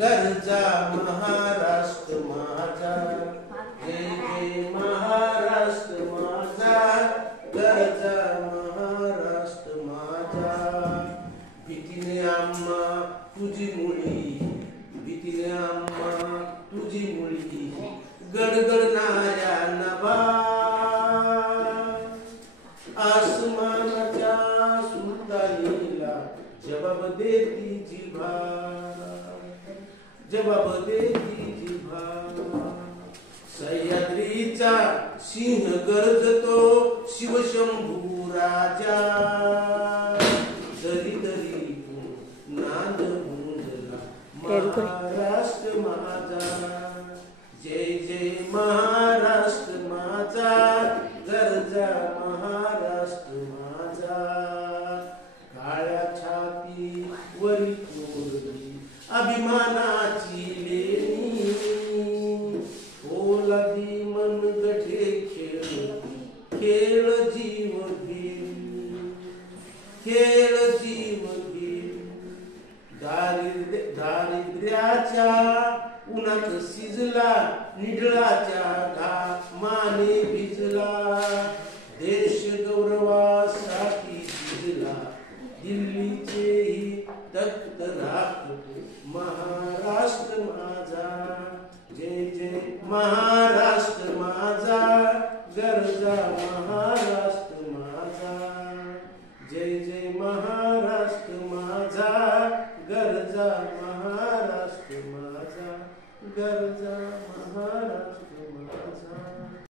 गरजा महाराष्ट्र माझा, जय जय महाराष्ट्र माझा, गरजा महाराष्ट्र माझा. भीतीने आम्हा तुझी मुळी, भीतीने आम्हा तुझी मुळी, गडगडणाऱ्या नभा, आसमानाच्या सुलतानीला जबाब देती जिभा, जबाब देती जिभा. सह्याद्रीचा सिंह गर्जतो शिवशंभू राजा, दरी दरी नाद गुंजला महाराष्ट्र माझा, जय जय महाराष्ट्र माझा, गरजा महाराष्ट्र माझा. काळ्या छाती वरी कोरली अभिमानाची लेणी, ओलादी मनगठे खेळती खेळ जीव घेईल, खेळ जीव घेईल. दारिद्र्याच्या उन्हात शिजला, निढळाच्या घामाने भिजला, देश गौरवासाठी झिजला, दिल्लीचेही तख्त राखतो महाराष्ट्र माझा, जय जय महाराष्ट्र माझा, गरजा महाराष्ट्र माझा, जय जय महाराष्ट्र माझा, गरजा महाराष्ट्र माझा, गरजा